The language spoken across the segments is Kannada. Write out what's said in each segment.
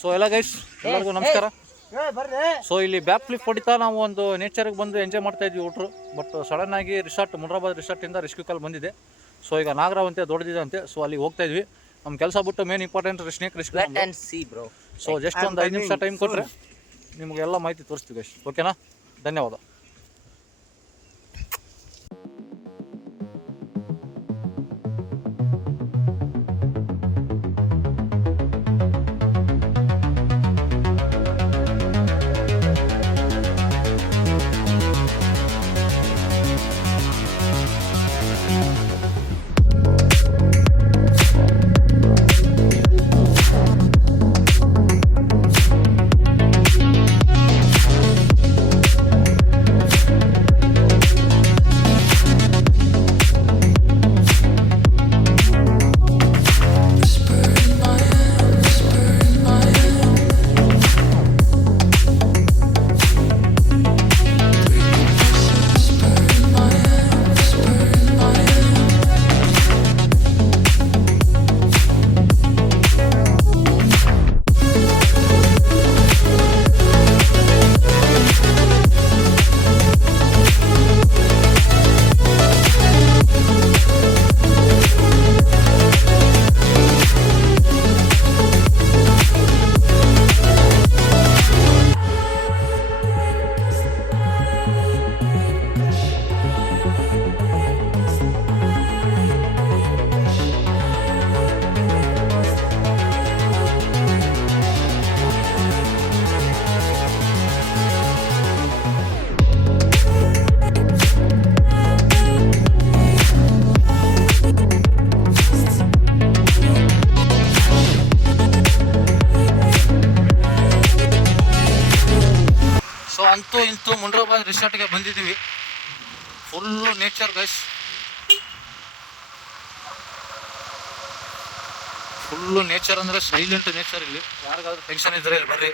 ಸೊ ಎಲ್ಲ ಗೈಸ್ ಎಲ್ಲರಿಗೂ ನಮಸ್ಕಾರ. ಸೊ ಇಲ್ಲಿ ಬ್ಯಾಕ್ ಫ್ಲಿಪ್ ಹೊಡಿತಾ ನಾವು ಒಂದು ನೇಚರ್ಗೆ ಬಂದು ಎಂಜಾಯ್ ಮಾಡ್ತಾ ಇದ್ವಿ ಊಟ್ರು. ಬಟ್ ಸಡನ್ ಆಗಿ ರಿಸಾರ್ಟ್ ಮುನ್ರಾಬಾದ್ ರಿಸಾರ್ಟಿಂದ ರೆಸ್ಕ್ಯೂ ಕಾಲ್ ಬಂದಿದೆ. ಸೊ ಈಗ ನಾಗರಾವ್ ಅಂತೆ ದೊಡ್ಡದಿದೆ ಅಂತೆ. ಸೊ ಅಲ್ಲಿ ಹೋಗ್ತಾ ಇದ್ವಿ. ನಮ್ಮ ಕೆಲಸ ಬಿಟ್ಟು main important snake rescue. So just ಒಂದು 5 ನಿಮಿಷ ಟೈಮ್ ಕೊಟ್ಟರೆ ನಿಮಗೆಲ್ಲ ಮಾಹಿತಿ ತೋರಿಸ್ತೀವಿ ಗೈಸ್. ಓಕೆನಾ? ಧನ್ಯವಾದ. ಸೊ ಅಂತೂ ಇಂತೂ ಮುನ್ರಾಬಾದ್ ರಿಸಾರ್ಟ್ಗೆ ಬಂದಿದ್ದೀವಿ. Full nature guys, full nature ಅಂದರೆ ಸೈಲೆಂಟ್ ನೇಚರ್. ಇಲ್ಲಿ ಯಾರಿಗಾದ್ರೂ ಟೆನ್ಷನ್ ಇದ್ರೆ ಇಲ್ಲಿ ಬರ್ರಿ.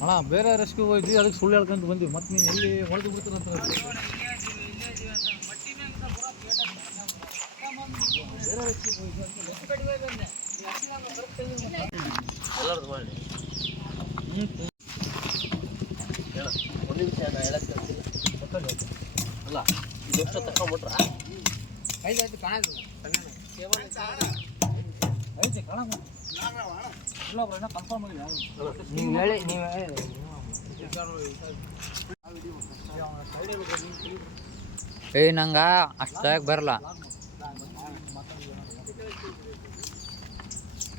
ಅಣ್ಣ ಬೇರೆ ರೆಸ್ಕ್ಯೂ ಹೋಗಿದ್ವಿ, ಅದಕ್ಕೆ ಸುಳ್ಳು ಹೇಳ್ಕೊಂತ ಬಂದ್ವಿ. ಮತ್ತೆ ನೀನು ಎಲ್ಲಿ ಹೊಡೆದು ಬಿಡ್ತೀರಂತ ಎಲ್ಲರದು ಮಾಡಿ ಒಂದು ನಿಮಿಷ ಹೇಳಕ್ಕೆ ಅಲ್ಲ ಇದೆಷ್ಟು ತಗೊಂಡ್ಬಿಟ್ರ ಐದು ಕಾಣೋದು ಐತೆ ಕಾಣ ಇಲ್ಲ ಕನ್ಫರ್ಮ್ ಆಗಿದೆ. ನೀವು ಹೇಳಿ ನಂಗೆ ಅಷ್ಟಾಗಿ ಬರಲ್ಲ.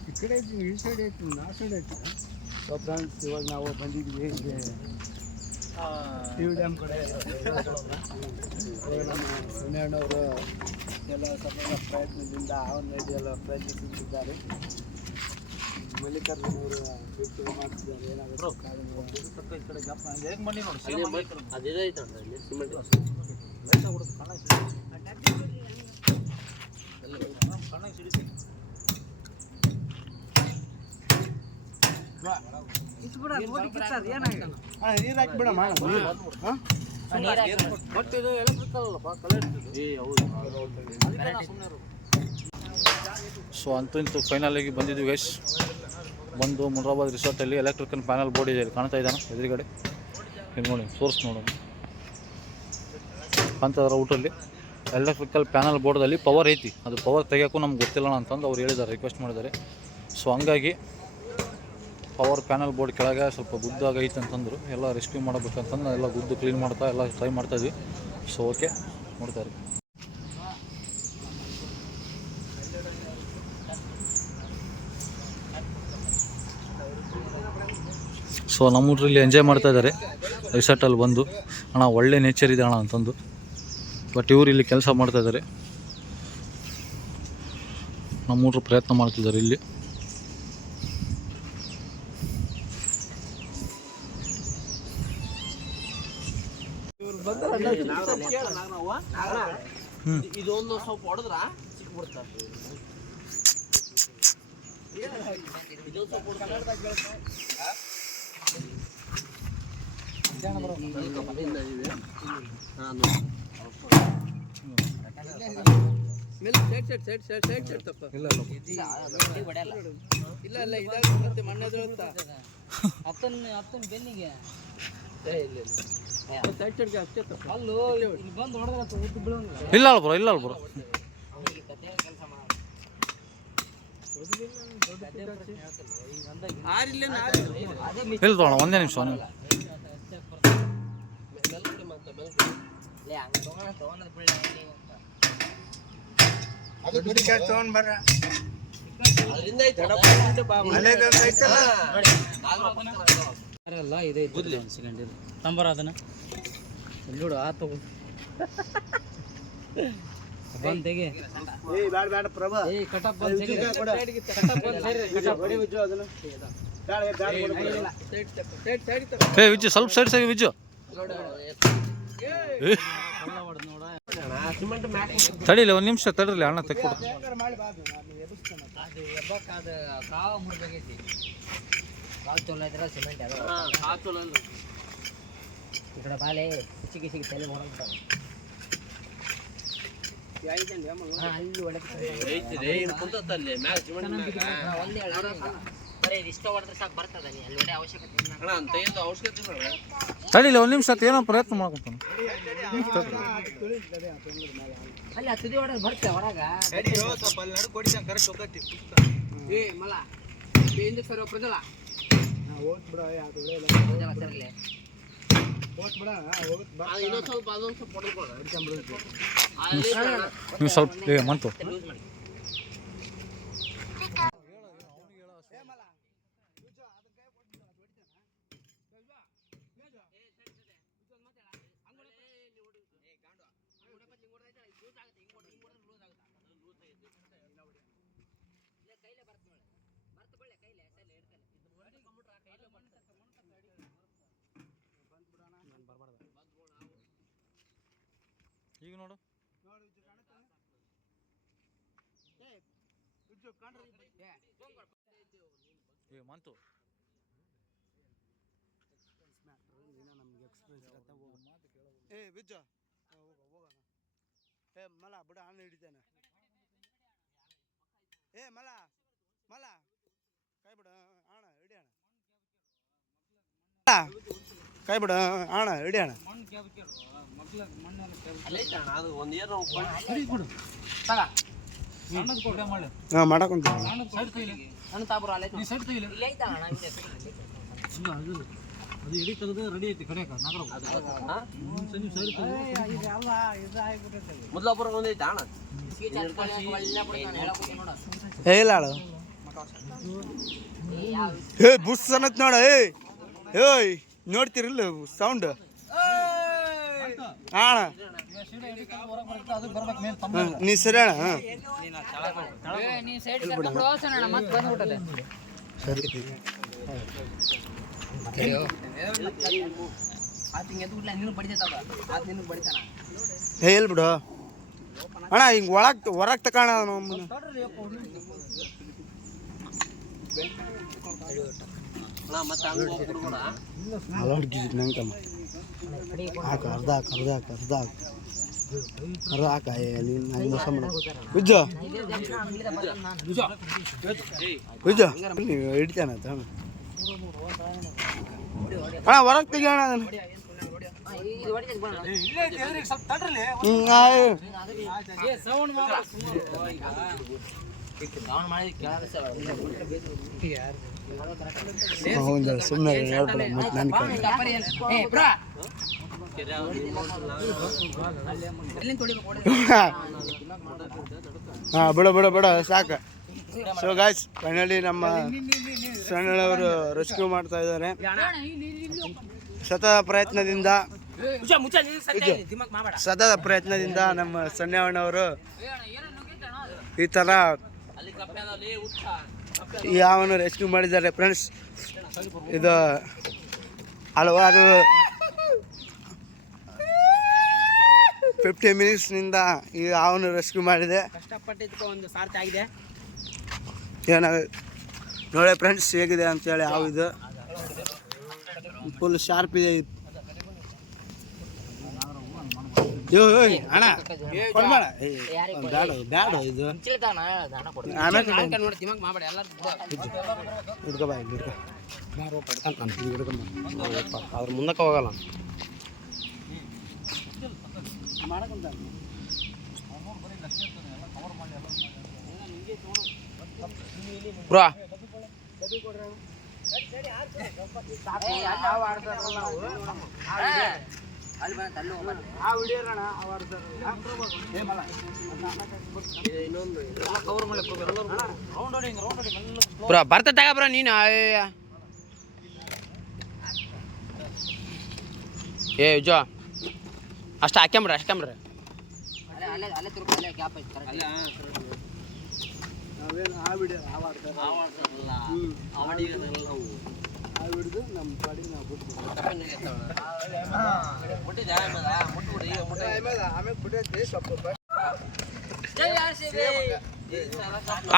ಈ ಕಡೆ ಈ ಸೈಡ್ ಐತಿ, ಆ ಸೈಡ್ ಐತಿ. ಸೊ ಫ್ರೆಂಡ್ಸ್, ಇವಾಗ ನಾವು ಬಂದಿದ್ವಿ ಟಿ ಡ್ಯಾಮ್ ಕಡೆ. ನಮ್ಮ ಸೋನಿಯಣ್ಣವರು ಎಲ್ಲ ಸ್ವಲ್ಪ ಪ್ರಯತ್ನದಿಂದ ಎಲ್ಲ ಪ್ರಯತ್ನಿಸುತ್ತಿದ್ದಾರೆ. ಮಲ್ಲಿಕಾರ್ಜುನ ಅವರು ಬಿಟ್ಟು ಮಾಡ್ತಿದ್ದಾರೆ. ಏನಾದರೂ ಈ ಕಡೆ ಜಂಪ್ ಹೇಗೆ ಮಾಡಿ ನೋಡಿ ಅದೇ ಐತಲ್ಲ ಇಲ್ಲಿ ಸಿಮೆಂಟ್ ಲೈಟ್ ಕೊಡೋದು ಕಣ್ಣಾಗಿ ಸಿಡಿಸಿ ನೀರು ಹಾಕಿ ಬಿಡಮ್ಮ. ಬಟ್ ಇದು ಎಲೆಕ್ಟ್ರಿಕಲ್ ಅಲ್ಲಪ್ಪ, ಕಲರ್. ಸೊ ಅಂತೂ ಇಂತೂ ಫೈನಲ್ ಆಗಿ ಬಂದಿದ್ವಿ ಗೈಸ್. ಬಂದು ಮುನ್ರಾಬಾದ್ ರಿಸಾರ್ಟಲ್ಲಿ ಎಲೆಕ್ಟ್ರಿಕಲ್ ಪ್ಯಾನಲ್ ಬೋರ್ಡ್ ಇದೆ, ಕಾಣ್ತಾ ಇದ್ದಾನೆ ಎದುರುಗಡೆ. ಇಲ್ಲಿ ನೋಡಿ ಸೋರ್ಸ್ ನೋಡೋಣ, ಕಾಣ್ತದಾರ ಊಟಲ್ಲಿ ಎಲೆಕ್ಟ್ರಿಕಲ್ ಪ್ಯಾನಲ್ ಬೋರ್ಡಲ್ಲಿ ಪವರ್ ಐತಿ. ಅದು ಪವರ್ ತೆಗಿಯೋಕ್ಕೂ ನಮ್ಗೆ ಗೊತ್ತಿಲ್ಲ ಅಂತಂದು ಅವ್ರು ಹೇಳಿದ್ದಾರೆ, ರಿಕ್ವೆಸ್ಟ್ ಮಾಡಿದ್ದಾರೆ. ಸೊ ಹಂಗಾಗಿ ಪವರ್ ಪ್ಯಾನಲ್ ಬೋರ್ಡ್ ಕೆಳಗೆ ಸ್ವಲ್ಪ ಗುದ್ದಾಗೈತೆ ಅಂತಂದರು. ಎಲ್ಲ ರೆಸ್ಕ್ಯೂ ಮಾಡಬೇಕಂತಂದು ಎಲ್ಲ ಗುದ್ದು ಕ್ಲೀನ್ ಮಾಡ್ತಾ ಎಲ್ಲ ಟ್ರೈ ಮಾಡ್ತಾಯಿದ್ವಿ. ಸೊ ಓಕೆ, ನೋಡ್ತಾರೆ. ಸೊ ನಮ್ಮ ಊರಲ್ಲಿ ಎಂಜಾಯ್ ಮಾಡ್ತಾ ಇದ್ದಾರೆ ರಿಸಾರ್ಟಲ್ಲಿ ಬಂದು. ಅಣ್ಣ ಒಳ್ಳೆ ನೇಚರ್ ಇದೆ ಅಣ್ಣ ಅಂತಂದು. ಬಟ್ ಇವರು ಇಲ್ಲಿ ಕೆಲಸ ಮಾಡ್ತಾಯಿದ್ದಾರೆ, ನಮ್ಮೂರು ಪ್ರಯತ್ನ ಮಾಡ್ತಿದ್ದಾರೆ ಇಲ್ಲಿ. ಇದೊಂದು ಸ್ವಲ್ಪ ಹೊಡೆದ್ರ ಸಿಕ್ಬಿಡ್ತಾರೆ. ಇಲ್ಲ ಬ್ರೋ ಇಲ್ಲ ಬ್ರೋ ಇಲ್ಲ ತೋಣ ಒಂದೇ ನಿಮಿಷ ನಂಬರ್ ಅದನ್ನ ನೋಡು ಆ ತಗೋ ಬಂದೆಗೆ ಬೇಡ ಪ್ರಭಾ ಕಟಪ್ ಬಂದೆಗೆ ಕಟಪ್ ಬಂದೆಗೆ ಏ ವಿಜ್ಜು ಸ್ವಲ್ಪ ಸೈಡ್ ಸರಿ ವಿಜ್ಜು ತಡೀಲಿ ಒಂದು ನಿಮಿಷ ತಡೀಲಿ ಅಣ್ಣ ತೆಕ್ಕೊಡು ఇక్కడ బాలే పిచ్చికి సిగి తల్లి మొదలుంటారు ಅಲ್ಲಿ ಒಳಗೆ ಇಷ್ಟ ಹೊಡೆದ್ರೆ ಸಾಕು ಬರ್ತದ ಅಲ್ಲಿ ಒಳ್ಳೆ ಅವಶ್ಯಕತೆ ತಡೀಲಿ ಒಂದು ನಿಮಿಷ ಏನೋ ಪ್ರಯತ್ನ ಮಾಡ್ಕೊತಾನೆ ಅಲ್ಲಿ ಆ ತುದಿ ಹೊಡೆದ್ರೆ ಬರ್ತೇ ಹೊರಗ ಮಲ ಸರ್ ಪ್ರಜಲ ಸರಲೇ ನೀವು ಸ್ವಲ್ಪ ಮಂತು ಈಗ ನೋಡು ಮಂತು ಬಿಜ್ಜು ಹೋಗೋಣ ಮಲ ಬಿಡ ಅಣ್ಣ ಹಿಡಿತಾನೆ ಮಲ ಮಲ ಕೈ ಬಿಡ ಅಣ್ಣ ಹಿಡಿ ಅಣ್ಣ ಕೈ ಬಿಡ ಅಣ್ಣ ಹಿಡಿ ಅಣ್ಣ ಮಾಡಕೊಂತ ಇಲ್ಲ ಬುಸ್ ಅನ್ನತ್ ನೋಡ ಏಯ್ ನೋಡ್ತಿರಿಲ್ಲ ಸೌಂಡ್ ಅಣ್ಣ ನೀ ಸರಿ ಅಣ್ಣ ಎಲ್ಲಿ ಬಿಡು ಅಣ್ಣ ಹಿಂಗೆ ಹೊರಗೆ ತಗೋಣ ನಂಗೆ ಹಾಕ ಅರ್ಧ ಹಾಕ ಮೋಸ ಮಾಡ ವಿಜ್ಜು ಹಿಡಿತಾನ ಅಣ್ಣ ಹೊರಗೆ ತೆಗಿಯೋಣ ಸುಮ್ಮನೆ ಹೇಳ್ಬೇಡ ಮತ್ತೆ ನನ್ನ ಹಾಂ ಬಿಡ ಸಾಕು. ಸೊ ಗಾಯ್ಸ್ ಫೈನಲಿ ನಮ್ಮ ಸಣ್ಣವರು ರೆಸ್ಕ್ಯೂ ಮಾಡ್ತಾ ಇದ್ದಾರೆ. ಸತತ ಪ್ರಯತ್ನದಿಂದ ನಮ್ಮ ಸಣ್ಣವಣ್ಣವರು ಈ ಥರ ಯಾವನು ರೆಸ್ಕ್ಯೂ ಮಾಡಿದ್ದಾರೆ ಫ್ರೆಂಡ್ಸ್. ಇದು ಹಲವಾರು 50 ಮಿನಿಟ್ಸ್ನಿಂದ ಈ ಹಾವನ್ನು ರೆಸ್ಕ್ಯೂ ಮಾಡಿದೆ. ಕಷ್ಟಪಟ್ಟಿದ್ದಕ್ಕೆ ಒಂದು ಸಾರ್ಥಕ ಆಗಿದೆ. ನೋಡಿ ಫ್ರೆಂಡ್ಸ್ ಹೇಗಿದೆ ಅಂತೇಳಿ ಹಾವು ಇದು ಫುಲ್ ಶಾರ್ಪ್ ಇದೆ. ಅಣ್ಣ ಕೊಡ್ಬೇಡ ಬ್ಯಾಡ ಬ್ಯಾಡ ಇದು ಆಮೇಲೆ ನೋಡಿ ತಿಮ್ಮಕ್ ಮಾಡ್ಬೇಡ ಎಲ್ಲರೂ ಹಿಡ್ಕೊ ಬಾ ಇಲ್ಲಿ ಹಿಡ್ಕೊ ಅದ್ರ ಮುಂದಕ್ಕೆ ಹೋಗಲ್ಲ ಬ್ರೋ ಬ್ರೋ ಬರ್ತದಾಗ ಬ್ರೋ ನೀನು ಏ ಜೋ ಅಷ್ಟು ಹಾಕ್ಯಂಬ್ರಿ ಅಲ್ಲೇ ತಿರ್ಕೊ ಅಲ್ಲೇ ಗ್ಯಾಪ್ ಐತಿ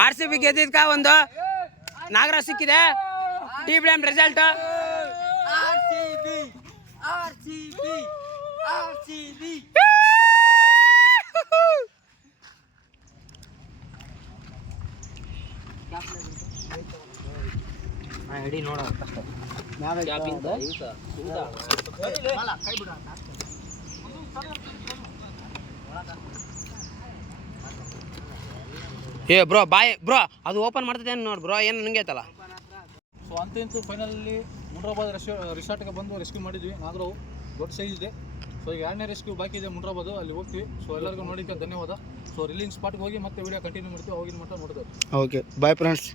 RCB ಗೆದ್ದಿದ್ಕ ಒಂದು ನಾಗರಾಜ್ ಸಿಕ್ಕಿದೆ ಟಿ ಬ್ಲಾಮ್ ರಿಸಲ್ಟ್ ಹಿಡಿ ನೋಡ ಏ ಬ್ರೋ ಬಾಯ್ ಬ್ರೋ ಅದು ಓಪನ್ ಮಾಡ್ತದೆ ನೋಡಿ ಬ್ರೋ ಏನು ನನಗೆ ಐತಲ್ಲ ಸೊ ಅಂತೂ ಫೈನಲಿ ಮುನ್ರಾಬಾದ್ ರಿಸಾರ್ಟ್ಗೆ ಬಂದು ರೆಸ್ಕ್ಯೂ ಮಾಡಿದ್ವಿ ನಾಗರಾವು ದೊಡ್ಡ ಸೈಜ್ ಇದೆ. ಸೊ ಈಗ 2ನೇ ರೆಸ್ಕ್ಯೂ ಬಾಕಿ ಇದೆ ಮುನ್ರಾಬಾದ್, ಅಲ್ಲಿ ಹೋಗ್ತೀವಿ. ಸೊ ಎಲ್ಲರಿಗೂ ನೋಡಿಕ್ಕೆ ಧನ್ಯವಾದ. ಸೊ ರಿಲೀಂಗ್ ಸ್ಪಾಟ್ಗೆ ಹೋಗಿ ಮತ್ತೆ ವಿಡಿಯೋ ಕಂಟಿನ್ಯೂ ಮಾಡ್ತೀವಿ, ಹೋಗಿನ ಮಟ್ಟ ನೋಡಿದ್ವಿ. Okay bye friends.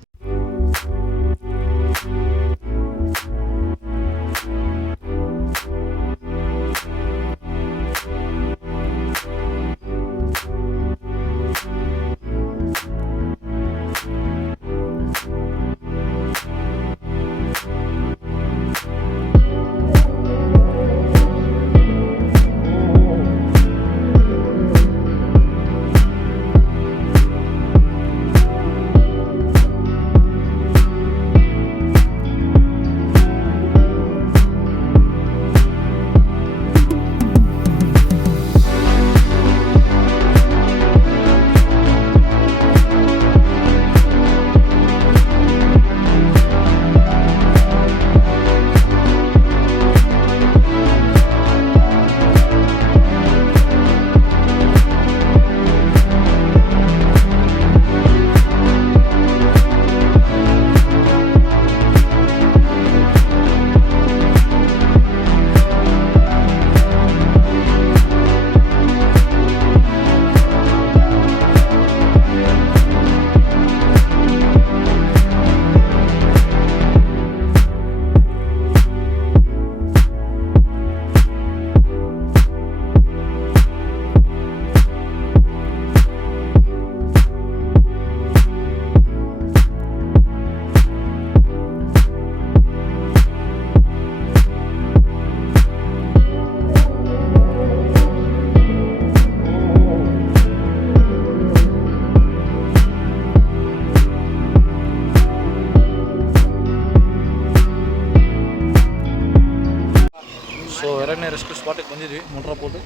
ಸೊ 2ನೇ ರೆಸ್ಕ್ಯೂ ಸ್ಪಾಟಿಗೆ ಬಂದಿದ್ವಿ ಮುನ್ರಾಬಾದ್.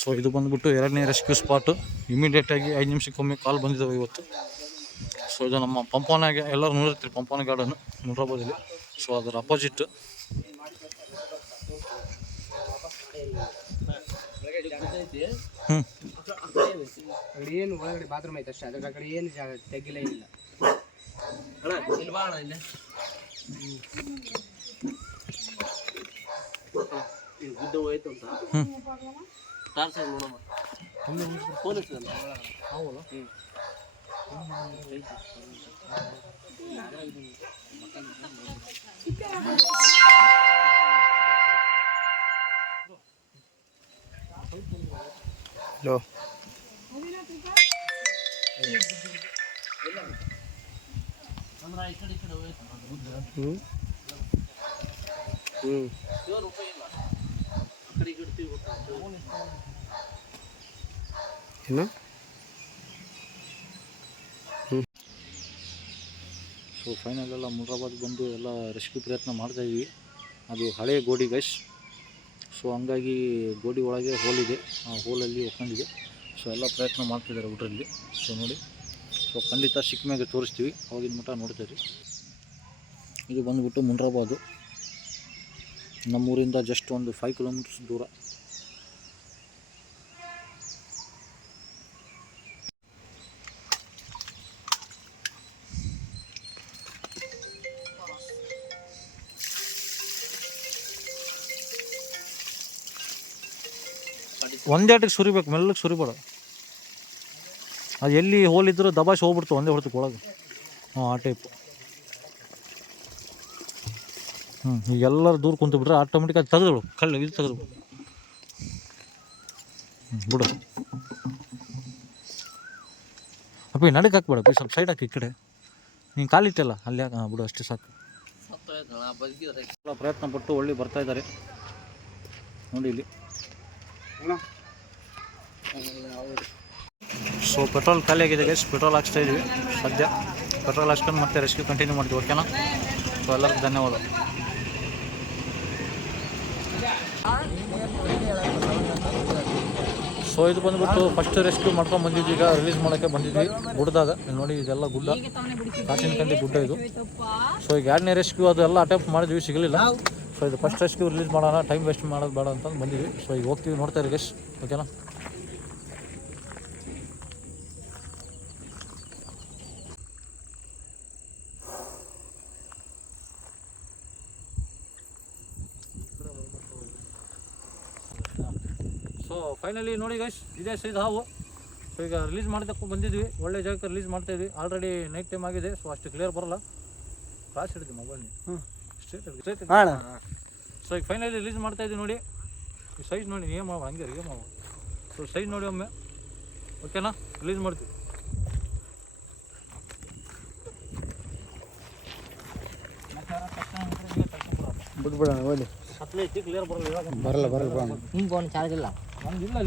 ಸೊ ಇದು ಬಂದ್ಬಿಟ್ಟು 2ನೇ ರೆಸ್ಕ್ಯೂ ಸ್ಪಾಟು. ಇಮಿಡಿಯೇಟಾಗಿ 5 ನಿಮಿಷಕ್ಕೊಮ್ಮೆ ಕಾಲ್ ಬಂದಿದ್ದಾವೆ ಇವತ್ತು. ಸೊ ಇದು ನಮ್ಮ ಪಂಪಾನಾಗೆ ಎಲ್ಲರೂ ನೋಡಿರ್ತೀರಿ, ಪಂಪಾನ ಗಾರ್ಡನ್ ಮುನ್ರಾಬಾದಲ್ಲಿ. ಸೊ ಅದರ ಅಪೋಸಿಟ್ ಏನು ಒಳಗಡೆ ಬಾತ್ರೂಮ್ ಐತೆ ಅಷ್ಟೇ, ಅದ್ರ ಕಡೆ ಏನು ತೆಗಿಲ್ಲ ಏನಿಲ್ಲ. ಗುಡ್ಡ ಹೋಯ್ತು ಅಂತ ನೋಡಮ್ಮ ಫೋನ್ ಹಲೋ ಏನು ಸೊ ಫೈನಲ್ ಎಲ್ಲ ಮುನ್ರಾಬಾದ್ ಬಂದು ಎಲ್ಲ ರೆಸ್ಕ್ಯೂ ಪ್ರಯತ್ನ ಮಾಡ್ತಾಯಿದ್ವಿ. ಅದು ಹಳೆಯ ಗೋಡಿ ಗೈಸ್. ಸೊ ಹಂಗಾಗಿ ಗೋಡಿ ಒಳಗೆ ಹೋಲಿದೆ, ಆ ಹೋಲಲ್ಲಿ ಒಪ್ಕೊಂಡಿದೆ. ಸೊ ಎಲ್ಲ ಪ್ರಯತ್ನ ಮಾಡ್ತಿದ್ದಾರೆ ಊಟರಲ್ಲಿ. ಸೊ ನೋಡಿ, ಸೊ ಖಂಡಿತ ಸಿಕ್ಕ ಮ್ಯಾಗೆ ತೋರಿಸ್ತೀವಿ, ಅವಾಗಿನ ಮಟ್ಟ ನೋಡ್ತೀರಿ. ಇದು ಬಂದುಬಿಟ್ಟು ಮುನ್ರಾಬಾದು, ನಮ್ಮೂರಿಂದ ಜಸ್ಟ್ ಒಂದು 5 ಕಿಲೋಮೀಟರ್ಸ್ ದೂರ. ಒಂದೇಟಿಗೆ ಸುರಿಬೇಕು, ಮೆಲ್ಲಗೆ ಸುರಿಬೇಡ. ಅದು ಎಲ್ಲಿ ಹೋಲಿದ್ರು ದಬಾಶ್ ಹೋಗ್ಬಿಡ್ತು ಒಂದೇ ಹೊಡ್ತು ಒಳಗೆ. ಹಾಂ, ಆ ಟೈಪು. ಈಗ ಎಲ್ಲರೂ ದೂರ ಕುಂತು ಆಟೋಮೆಟಿಕ್ ಅದು ತೆಗೆದು ಕಳ್ಳು ಇದು ತೆಗೆದು ಬಿಡು. ಅಪ್ಪಿ ನಡಕ್ಕೆ ಹಾಕ್ಬೇಡ, ಸ್ವಲ್ಪ ಸೈಡ್ ಹಾಕಿ ಈ ಕಡೆ. ನೀನು ಕಾಲಿಟ್ಟಲ್ಲ ಅಲ್ಲಿ ಹಾಂ ಬಿಡು, ಅಷ್ಟೇ ಸಾಕು. ಪ್ರಯತ್ನ ಪಟ್ಟು ಒಳ್ಳೆ ಬರ್ತಾ ಇದ್ದಾರೆ ನೋಡಿ ಇಲ್ಲಿ. ಸೊ ಪೆಟ್ರೋಲ್ ಖಾಲಿ ಆಗಿದೆ ಗೈಸ್, ಪೆಟ್ರೋಲ್ ಹಾಕ್ಸ್ತಾ ಇದೀವಿ ಸದ್ಯ. ಪೆಟ್ರೋಲ್ ಹಾಕ್ಸ್ಕೊಂಡು ಮತ್ತೆ ರೆಸ್ಕ್ಯೂ ಕಂಟಿನ್ಯೂ ಮಾಡ್ತೀವಿ, ಓಕೆನಾ? ಸೊ ಎಲ್ಲರಿಗೂ ಧನ್ಯವಾದ. ಸೊ ಇದು ಬಂದುಬಿಟ್ಟು ಫಸ್ಟ್ ರೆಸ್ಕ್ಯೂ ಮಾಡ್ಕೊಂಡು ಬಂದಿದ್ವಿ. ಈಗ ರಿಲೀಸ್ ಮಾಡೋಕ್ಕೆ ಬಂದಿದ್ವಿ ಗುಡ್ಡದಾಗ. ನೋಡಿ ಇದೆಲ್ಲ ಗುಡ್ಡ, ಕಾಸಿನಕಂಡಿ ಗುಡ್ಡ ಇದು. ಸೊ ಈಗ 2ನೇ ರೆಸ್ಕ್ಯೂ ಅದು ಎಲ್ಲ ಅಟೆಂಪ್ಟ್ ಮಾಡಿದ್ವಿ, ಸಿಗಲಿಲ್ಲ. ಸೊ ಇದು ಫಸ್ಟ್ ರೆಸ್ಕ್ಯೂ ರಿಲೀಸ್ ಮಾಡೋಣ, ಟೈಮ್ ವೇಸ್ಟ್ ಮಾಡೋದು ಬೇಡ ಅಂತ ಬಂದಿದ್ವಿ. ಸೊ ಈಗ ಹೋಗ್ತೀವಿ, ನೋಡ್ತಾ ಇರಿ ಗೈಸ್, ಓಕೆನಾ? ಸೊ ಫೈನಲಿ ನೋಡಿ ಗೈಸ್, ಇದೇ ಸೈಜ್ ಹಾವು. ಸೊ ಈಗ ರಿಲೀಸ್ ಮಾಡ್ದಕ್ಕೂ ಬಂದಿದ್ವಿ, ಒಳ್ಳೆ ಜಾಗಕ್ಕೆ ರಿಲೀಸ್ ಮಾಡ್ತಾಯಿದ್ವಿ. ಆಲ್ರೆಡಿ ನೈಟ್ ಟೈಮ್ ಆಗಿದೆ, ಸೊ ಅಷ್ಟು ಕ್ಲಿಯರ್ ಬರೋಲ್ಲ. ಕ್ರಾಸ್ ಹಿಡಿದ್ವಿ ಮೊಬೈಲ್ನ, ಸ್ಟ್ರೇಟ್. ಸೊ ಈಗ ಫೈನಲಿ ರಿಲೀಸ್ ಮಾಡ್ತಾಯಿದ್ವಿ ನೋಡಿ. ಈ ಸೈಜ್ ನೋಡಿ, ಏನು ಮಾವ ಹಂಗೆ ಏನು ಮಾವ. ಸೊ ಸೈಜ್ ನೋಡಿ ಒಮ್ಮೆ, ಓಕೆನಾ? ರಿಲೀಸ್ ಮಾಡ್ತೀವಿ. ಬಿಟ್ಬಿಡೋಣ ಹೋಗಿ. ಹತ್ತಲೈತಿ, ಕ್ಲಿಯರ್ ಬರಲ್ಲ. ಬರಲ್ಲ ಹಿಂಗೆ ಫೋನ್ ಚಾರ್ಜ್ ಇಲ್ಲ. ನಮ್ಗಿಲ್ಲ